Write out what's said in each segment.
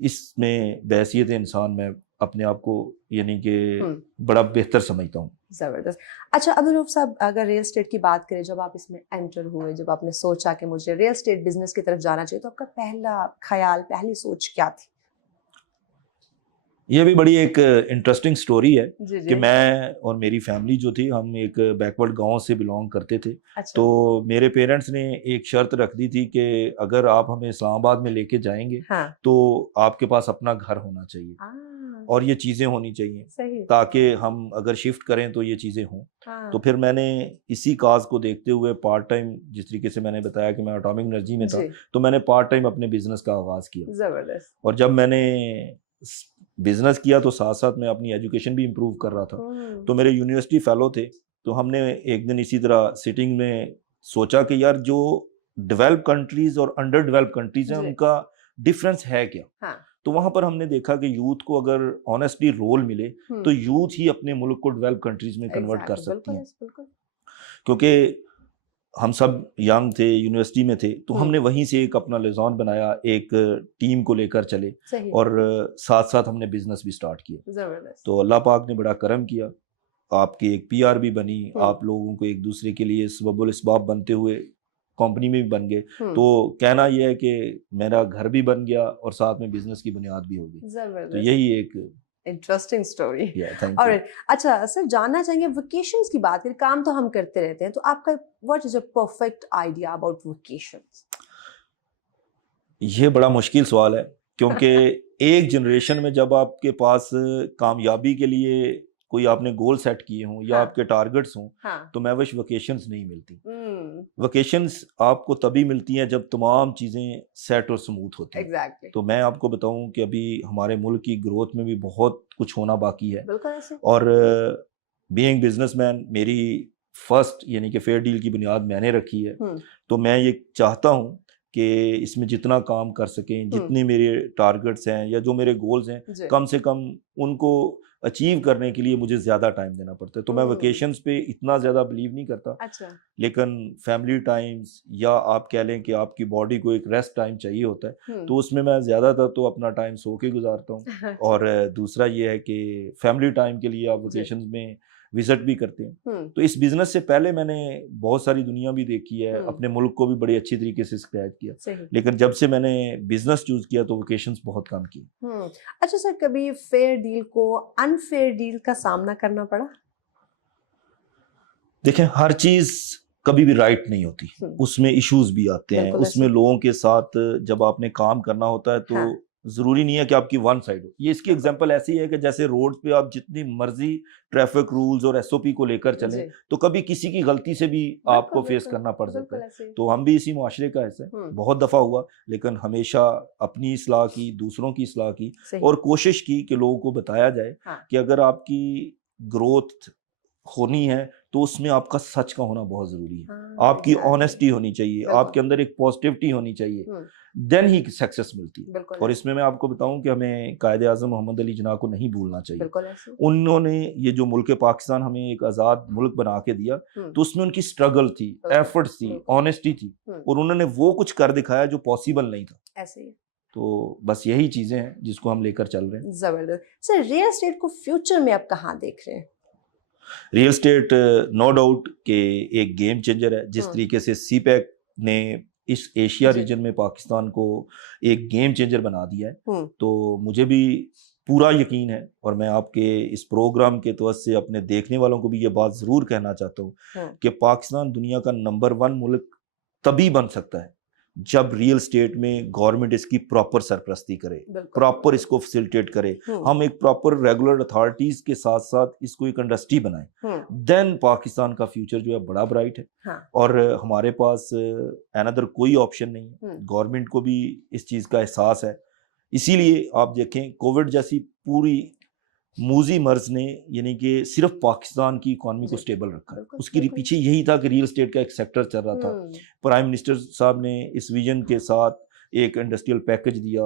اس میں بحیثیت انسان میں اپنے آپ کو یعنی کہ بڑا بہتر سمجھتا ہوں. زبردست. اچھا عبدالرؤف صاحب، اگر ریئل اسٹیٹ کی بات کریں، جب آپ اس میں انٹر ہوئے، جب آپ نے سوچا کہ مجھے ریئل اسٹیٹ بزنس کی طرف جانا چاہیے، تو آپ کا پہلا خیال، پہلی سوچ کیا تھی؟ یہ بھی بڑی ایک انٹرسٹنگ سٹوری ہے جی کہ میں اور میری فیملی جو تھی، ہم ایک بیکورڈ گاؤں سے بلانگ کرتے تھے. تو میرے پیرنٹس نے ایک شرط رکھ دی تھی کہ اگر آپ ہمیں اسلام آباد میں لے کے جائیں گے تو آپ کے پاس اپنا گھر ہونا چاہیے اور یہ چیزیں ہونی چاہیے تاکہ ہم اگر شفٹ کریں تو یہ چیزیں ہوں. تو پھر میں نے اسی کاز کو دیکھتے ہوئے پارٹ ٹائم، جس طریقے سے میں نے بتایا کہ میں اٹامک انرجی میں تھا، تو میں نے پارٹ ٹائم اپنے بزنس کا آغاز کیا. زبردست. اور جب میں نے بزنس کیا تو ساتھ ساتھ میں اپنی ایجوکیشن بھی امپروو کر رہا تھا. تو میرے یونیورسٹی فیلو تھے، تو ہم نے ایک دن اسی طرح سٹنگ میں سوچا کہ یار جو ڈیولپ کنٹریز اور انڈر ڈیولپ کنٹریز ہیں ان کا ڈفرینس ہے کیا. تو وہاں پر ہم نے دیکھا کہ یوتھ کو اگر آنیسٹلی رول ملے تو یوتھ ہی اپنے ملک کو ڈیولپ کنٹریز میں کنورٹ کر سکتی ہیں. کیونکہ ہم سب ینگ تھے، یونیورسٹی میں تھے، تو ہم نے وہیں سے ایک اپنا لزان بنایا، ایک ٹیم کو لے کر چلے اور ساتھ ساتھ ہم نے بزنس بھی سٹارٹ کیا. تو اللہ پاک نے بڑا کرم کیا، آپ کی ایک پی آر بھی بنی، آپ لوگوں کو ایک دوسرے کے لیے سبب الاسباب بنتے ہوئے کمپنی میں بھی بن گئے. تو کہنا یہ ہے کہ میرا گھر بھی بن گیا اور ساتھ میں بزنس کی بنیاد بھی ہوگی. تو یہی ایک انٹرسٹنگ اسٹوری. اور اچھا سر، جاننا چاہیں گے ویکیشنز کی بات کریں، کام تو ہم کرتے رہتے ہیں، تو آپ کا what is a perfect idea about vacations? یہ بڑا مشکل سوال ہے، کیونکہ ایک جنریشن میں جب آپ کے پاس کامیابی کے لیے کوئی آپ نے گول سیٹ کیے ہوں یا آپ کے ٹارگٹس ہوں تو میں وش ویکیشنز نہیں ملتی. ویکیشنز آپ کو تبھی ملتی ہیں جب تمام چیزیں سیٹ اور سموتھ ہوتی ہیں. تو میں آپ کو بتاؤں کہ ابھی ہمارے ملک کی گروتھ میں بھی بہت کچھ ہونا باقی ہے. اور بینگ بزنس مین، میری فرسٹ یعنی کہ فیئر ڈیل کی بنیاد میں نے رکھی ہے. تو میں یہ چاہتا ہوں کہ اس میں جتنا کام کر سکیں، جتنے میرے ٹارگٹس ہیں یا جو میرے گولز ہیں، کم سے کم ان کو اچیو کرنے کے لیے مجھے زیادہ ٹائم دینا پڑتا ہے. تو میں ویکیشنز پہ اتنا زیادہ بلیو نہیں کرتا، لیکن فیملی ٹائمز یا آپ کہہ لیں کہ آپ کی باڈی کو ایک ریسٹ ٹائم چاہیے ہوتا ہے، تو اس میں زیادہ تر تو اپنا ٹائم سو کے گزارتا ہوں. اور دوسرا یہ ہے کہ فیملی ٹائم کے لیے آپ ویکیشنز میں وزٹ بھی کرتے ہیں. تو اس بزنس سے پہلے میں نے بہت ساری دنیا بھی دیکھی ہے، اپنے ملک کو بھی بڑی اچھی طریقے سے اسکریچ کیا، لیکن جب سے میں نے بزنس چوز کیا تو ویکیشنز بہت کم کی. اچھا سر، کبھی فیئر ڈیل کو انفیئر ڈیل کا سامنا کرنا پڑا؟ دیکھیں، ہر چیز کبھی بھی رائٹ نہیں ہوتی، اس میں ایشوز بھی آتے ہیں، اس میں لوگوں کے ساتھ جب آپ نے کام کرنا ہوتا ہے تو ضروری نہیں ہے کہ آپ کی ون سائڈ ہو. یہ اس کی ایگزامپل ایسی ہے کہ جیسے روڈ پہ آپ جتنی مرضی ٹریفک رولز اور ایس او پی کو لے کر چلیں تو کبھی کسی کی غلطی سے بھی آپ کو فیس کرنا پڑ سکتا ہے. تو ہم بھی اسی معاشرے کا حصہ ہیں، بہت دفعہ ہوا، لیکن ہمیشہ اپنی اصلاح کی، دوسروں کی اصلاح کی اور کوشش کی کہ لوگوں کو بتایا جائے کہ اگر آپ کی گروتھ ہونی ہے تو اس میں آپ کا سچ کا ہونا بہت ضروری ہے، آپ کی آنیسٹی ہونی چاہیے، آپ کے اندر ایک پازیٹیوٹی ہونی چاہیے، دین ہی سکسیس ملتی ہے. اور اس میں آپ کو بتاؤں کہ ہمیں قائد اعظم محمد علی جناح کو نہیں بھولنا چاہیے. انہوں نے یہ جو ملک پاکستان ہمیں ایک آزاد ملک بنا کے دیا تو اس میں ان کی اسٹرگل تھی، ایفرٹس تھی، آنیسٹی تھی، اور انہوں نے وہ کچھ کر دکھایا جو پاسبل نہیں تھا. تو بس یہی چیزیں ہیں جس کو ہم لے کر چل رہے ہیں. زبردست. سر، ریئل اسٹیٹ کو فیوچر میں آپ کہاں دیکھ رہے ہیں؟ ریئل اسٹیٹ نو ڈاؤٹ کہ ایک گیم چینجر ہے. جس طریقے سے سی پیک نے اس ایشیا ریجن میں پاکستان کو ایک گیم چینجر بنا دیا ہے، تو مجھے بھی پورا یقین ہے، اور میں آپ کے اس پروگرام کے توسط سے اپنے دیکھنے والوں کو بھی یہ بات ضرور کہنا چاہتا ہوں کہ پاکستان دنیا کا نمبر 1 ملک تبھی بن سکتا ہے جب ریئل اسٹیٹ میں گورنمنٹ اس کی پراپر سرپرستی کرے، پراپر اس کو فیسیلیٹیٹ کرے، ہم ایک پراپر ریگولر اتھارٹیز کے ساتھ ساتھ اس کو ایک انڈسٹری بنائیں، دین پاکستان کا فیوچر جو ہے بڑا برائٹ ہے. اور ہمارے پاس اندر کوئی آپشن نہیں ہے، گورنمنٹ کو بھی اس چیز کا احساس ہے. اسی لیے آپ دیکھیں کووڈ جیسی پوری موذی مرض نے یعنی کہ صرف پاکستان کی اکانومی کو سٹیبل رکھا. اس کے پیچھے یہی تھا کہ ریئل اسٹیٹ کا ایک سیکٹر چل رہا تھا. پرائم منسٹر صاحب نے اس ویژن کے ساتھ ایک انڈسٹریل پیکج دیا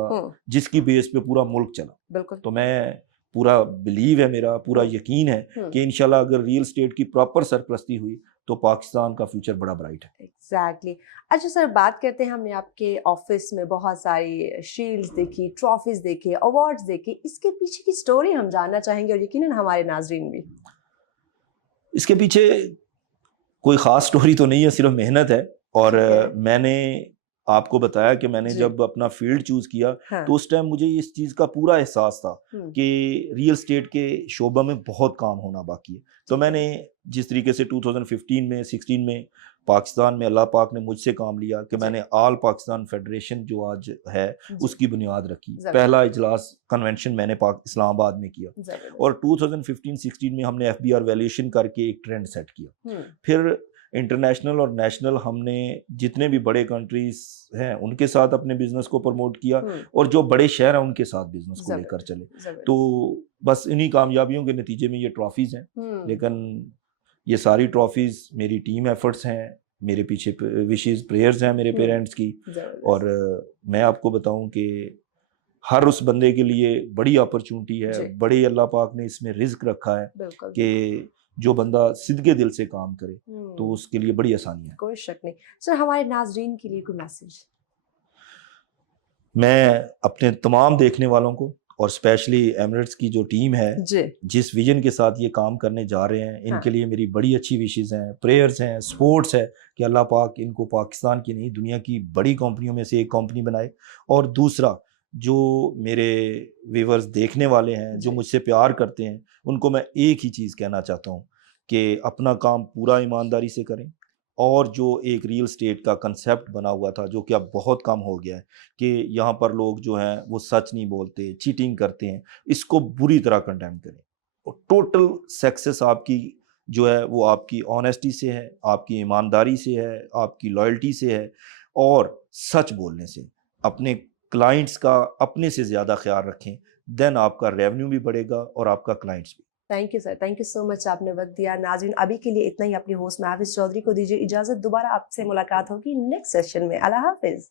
جس کی بیس پہ پورا ملک چلا. تو میں پورا بلیو ہے، میرا پورا یقین ہے کہ انشاءاللہ اگر ریئل اسٹیٹ کی پراپر سرپرستی ہوئی تو پاکستان کا فیوچر بڑا برائٹ ہے. ایگزیکٹلی. اچھا سر، بات کرتے ہیں، ہم نے آپ کے آفس میں بہت ساری شیلڈز دیکھی، ٹرافیز دیکھے، ایوارڈز دیکھے، اس کے پیچھے کی سٹوری ہم جاننا چاہیں گے اور یقیناً ہمارے ناظرین بھی. اس کے پیچھے کوئی خاص سٹوری تو نہیں ہے، صرف محنت ہے. اور میں نے آپ کو بتایا کہ میں نے جب اپنا فیلڈ چوز کیا تو اس ٹائم مجھے اس چیز کا پورا احساس تھا کہ ریئل اسٹیٹ کے شعبہ میں بہت کام ہونا باقی ہے. تو میں نے جس طریقے سے 2015 میں 16 میں پاکستان میں اللہ پاک نے مجھ سے کام لیا کہ میں نے آل پاکستان فیڈریشن جو آج ہے اس کی بنیاد رکھی. پہلا اجلاس کنونشن میں نے اسلام آباد میں کیا اور 2015-16 میں ہم نے FBR ویلیویشن کر کے ایک ٹرینڈ سیٹ کیا. پھر انٹرنیشنل اور نیشنل ہم نے جتنے بھی بڑے کنٹریز ہیں ان کے ساتھ اپنے بزنس کو پروموٹ کیا اور جو بڑے شہر ہیں ان کے ساتھ بزنس کو لے کر چلے. تو بس انہی کامیابیوں کے نتیجے میں یہ ٹرافیز ہیں. لیکن یہ ساری ٹرافیز میری ٹیم ایفرٹس ہیں، میرے پیچھے وشیز پریئرز ہیں میرے پیرنٹس کی. اور میں آپ کو بتاؤں کہ ہر اس بندے کے لیے بڑی اپرچونٹی ہے، بڑے اللہ پاک نے اس میں رزق رکھا ہے کہ جو بندہ صدقے دل سے کام کرے تو اس کے لیے بڑی آسانی ہے. کوئی شک نہیں. سر، ہمارے ناظرین کے لیے کوئی میسج؟ میں اپنے تمام دیکھنے والوں کو اور اسپیشلی ایمریٹس کی جو ٹیم ہے جس ویژن کے ساتھ یہ کام کرنے جا رہے ہیں ان کے لیے میری بڑی اچھی وشیز ہیں، پریئرز ہیں، سپورٹس ہے کہ اللہ پاک ان کو پاکستان کی نہیں دنیا کی بڑی کمپنیوں میں سے ایک کمپنی بنائے. اور دوسرا، جو میرے ویورز دیکھنے والے ہیں جو مجھ سے پیار کرتے ہیں ان کو میں ایک ہی چیز کہنا چاہتا ہوں کہ اپنا کام پورا ایمانداری سے کریں. اور جو ایک ریل اسٹیٹ کا کنسیپٹ بنا ہوا تھا جو کہ اب بہت کم ہو گیا ہے کہ یہاں پر لوگ جو ہیں وہ سچ نہیں بولتے، چیٹنگ کرتے ہیں، اس کو بری طرح کنڈیم کریں. اور ٹوٹل سکسیس آپ کی جو ہے وہ آپ کی آنیسٹی سے ہے، آپ کی ایمانداری سے ہے، آپ کی لائلٹی سے ہے اور سچ بولنے سے. اپنے کلائنٹس کا اپنے سے زیادہ خیال رکھیں، دین آپ کا ریونیو بھی بڑھے گا اور آپ کا کلائنٹس بھی. Thank you sir, thank you so much, آپ نے وقت دیا. ناظرین ابھی کے لیے اتنا ہی. اپنی ہوسٹ محافظ چودھری کو دیجیے اجازت. دوبارہ آپ سے ملاقات ہوگی نیکسٹ سیشن میں. اللہ حافظ.